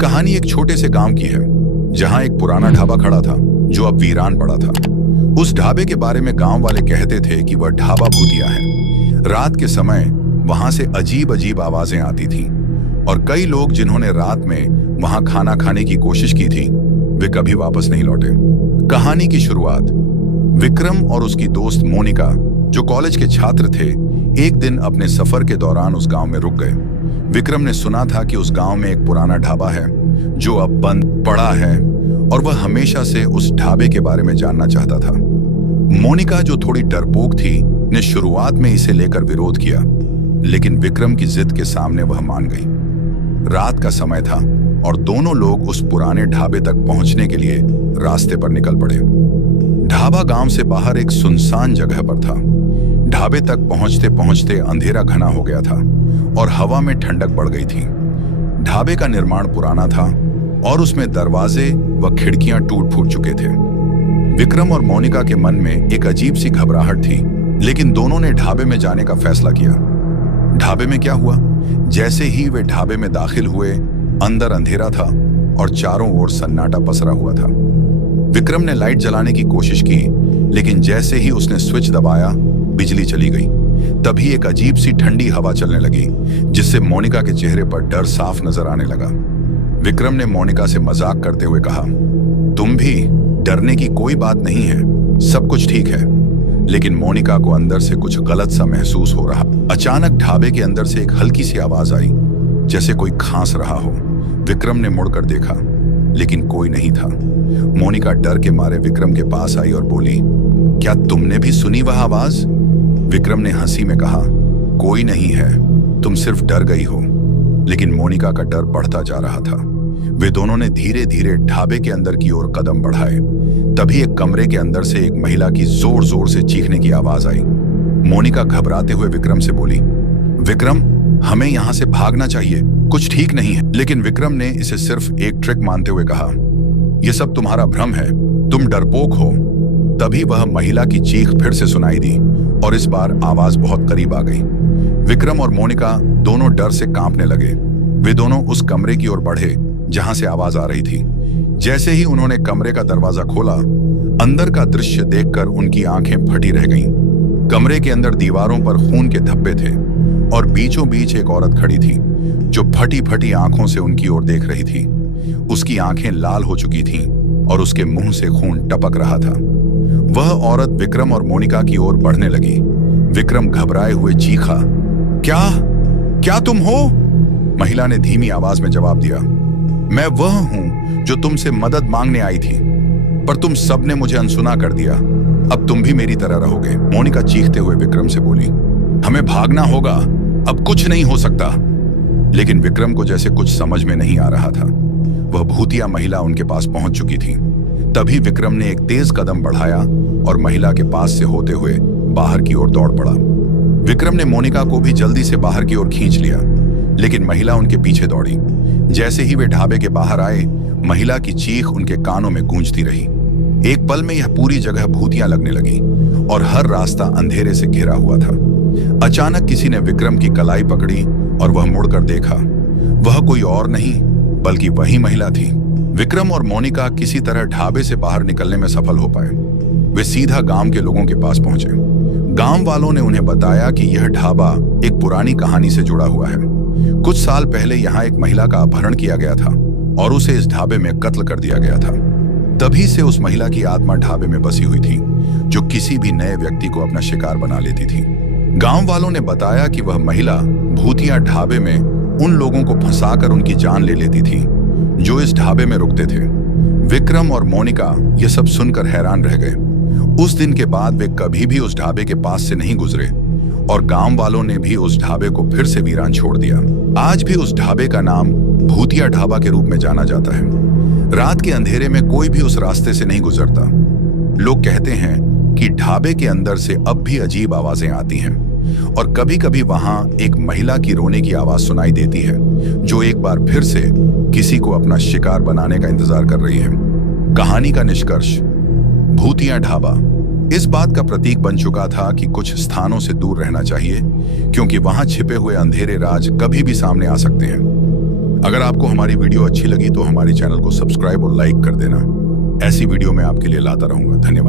कहानी एक छोटे से गांव की है जहां एक पुराना ढाबा खड़ा था जो अब वीरान पड़ा था। उस ढाबे के बारे में गांव वाले कहते थे कि वह ढाबा भूतिया है। रात के समय वहां से अजीब अजीब आवाजें आती थीं और कई लोग जिन्होंने रात में वहां खाना खाने की कोशिश की थी वे कभी वापस नहीं लौटे। कहानी की शुरुआत विक्रम और उसकी दोस्त मोनिका जो कॉलेज के छात्र थे एक दिन अपने सफर के दौरान उस गांव में रुक गए। विक्रम ने सुना था कि उस गांव में एक पुराना ढाबा है जो अब बंद पड़ा है और वह हमेशा से उस ढाबे के बारे में जानना चाहता था। मोनिका जो थोड़ी डरपोक थी ने शुरुआत में इसे लेकर विरोध किया, लेकिन विक्रम की जिद के सामने वह मान गई। रात का समय था और दोनों लोग उस पुराने ढाबे तक पहुंचने के लिए रास्ते पर निकल पड़े। ढाबा गांव से बाहर एक सुनसान जगह पर था। ढाबे तक पहुंचते पहुंचते अंधेरा घना हो गया था और हवा में ठंडक बढ़ गई थी। ढाबे का निर्माण पुराना था और उसमें दरवाजे व खिड़कियां टूट फूट चुके थे। विक्रम और मोनिका के मन में एक अजीब सी घबराहट थी, लेकिन दोनों ने ढाबे में जाने का फैसला किया। ढाबे में क्या हुआ? जैसे ही वे ढाबे में दाखिल हुए, अंदर अंधेरा था और चारों ओर सन्नाटा पसरा हुआ था। विक्रम ने लाइट जलाने की कोशिश की, लेकिन जैसे ही उसने स्विच दबाया, बिजली चली गई। तभी एक अजीब सी ठंडी हवा चलने लगी, जिससे मोनिका के चेहरे पर डर साफ नजर आने लगा। विक्रम ने मोनिका से मजाक करते हुए कहा, तुम भी डरने की कोई बात नहीं है, सब कुछ ठीक है। लेकिन मोनिका को अंदर से कुछ गलत सा महसूस हो रहा। अचानक ढाबे के अंदर से एक हल्की सी आवाज आई, जैसे कोई खांस रहा हो। विक्रम ने मुड़कर देखा, लेकिन कोई नहीं था। मोनिका डर के मारे विक्रम के पास आई और बोली, क्या तुमने भी सुनी वह आवाज? विक्रम ने हंसी में कहा, कोई नहीं है, तुम सिर्फ डर गई हो। लेकिन मोनिका का डर बढ़ता जा रहा था। वे दोनों ने धीरे धीरे ढाबे के अंदर की ओर कदम बढ़ाए। तभी एक कमरे के अंदर से एक महिला की जोर जोर से चीखने की आवाज आई। मोनिका घबराते हुए विक्रम से बोली, विक्रम, हमें यहां से भागना चाहिए, कुछ ठीक नहीं है। लेकिन विक्रम ने इसे सिर्फ एक ट्रिक मानते हुए कहा, यह सब तुम्हारा भ्रम है, तुम डरपोक हो। तभी वह महिला की चीख फिर से सुनाई दी और इस बार आवाज बहुत करीब आ गई। विक्रम और मोनिका दोनों डर से कांपने लगे। वे दोनों उस कमरे की ओर बढ़े जहां से आवाज आ रही थी। जैसे ही उन्होंने कमरे का दरवाजा खोला, अंदर का दृश्य देखकर उनकी आंखें फटी रह गईं। कमरे के अंदर दीवारों पर खून के धब्बे थे और बीचों बीच एक औरत खड़ी थी जो फटी फटी आंखों से उनकी ओर देख रही थी। उसकी आंखें लाल हो चुकी थीं और उसके मुंह से खून टपक रहा था। वह औरत विक्रम और मोनिका की ओर बढ़ने लगी। विक्रम घबराए हुए चीखा, क्या तुम हो? महिला ने धीमी आवाज में जवाब दिया, मैं वह हूं जो तुमसे मदद मांगने आई थी, पर तुम सबने मुझे अनसुना कर दिया। अब तुम भी मेरी तरह रहोगे। मोनिका चीखते हुए विक्रम से बोली, हमें भागना होगा, अब कुछ नहीं हो सकता। लेकिन विक्रम को जैसे कुछ समझ में नहीं आ रहा था। वह भूतिया महिला उनके पास पहुंच चुकी थी। तभी विक्रम ने एक तेज कदम बढ़ाया और महिला के पास से होते हुए बाहर की ओर दौड़ पड़ा। विक्रम ने मोनिका को भी जल्दी से बाहर की ओर खींच लिया, लेकिन महिला उनके पीछे दौड़ी। जैसे ही वे ढाबे के बाहर आए, महिला की चीख उनके कानों में गूंजती रही। एक पल में यह पूरी जगह भूतिया लगने लगी और हर रास्ता अंधेरे से घिरा हुआ था। अचानक किसी ने विक्रम की कलाई पकड़ी और वह मुड़कर देखा। वह कोई और नहीं बल्कि वही महिला थी। विक्रम और मोनिका किसी तरह ढाबे से बाहर निकलने में सफल हो पाए। वे सीधा गांव के लोगों के पास पहुंचे। गांव वालों ने उन्हें बताया कि यह ढाबा एक पुरानी कहानी से जुड़ा हुआ है। कुछ साल पहले यहाँ एक महिला का अपहरण किया गया था और उसे इस ढाबे में कत्ल कर दिया गया था। तभी से उस महिला की आत्मा ढाबे में बसी हुई थी, जो किसी भी नए व्यक्ति को अपना शिकार बना लेती थी। गांव वालों ने बताया कि वह महिला भूतिया ढाबे में उन लोगों को फंसाकर उनकी जान ले लेती थी जो इस ढाबे में रुकते थे। विक्रम और मोनिका यह सब सुनकर हैरान रह गए। उस दिन के बाद वे कभी भी उस ढाबे के पास से नहीं गुजरे और गांव वालों ने भी उस ढाबे को फिर से वीरान छोड़ दिया। आज भी उस ढाबे का नाम भूतिया ढाबा के रूप में जाना जाता है। रात के अंधेरे में कोई भी उस रास्ते से नहीं गुजरता। लोग कहते हैं कि ढाबे के अंदर से अब भी अजीब आवाजें आती हैं और कभी कभी वहां एक महिला की रोने की आवाज सुनाई देती है, जो एक बार फिर से किसी को अपना शिकार बनाने का इंतजार कर रही है। कहानी का निष्कर्ष, भूतिया ढाबा इस बात का प्रतीक बन चुका था कि कुछ स्थानों से दूर रहना चाहिए, क्योंकि वहां छिपे हुए अंधेरे राज कभी भी सामने आ सकते हैं। अगर आपको हमारी वीडियो अच्छी लगी तो हमारे चैनल को सब्सक्राइब और लाइक कर देना। ऐसी वीडियो मैं आपके लिए लाता रहूंगा। धन्यवाद।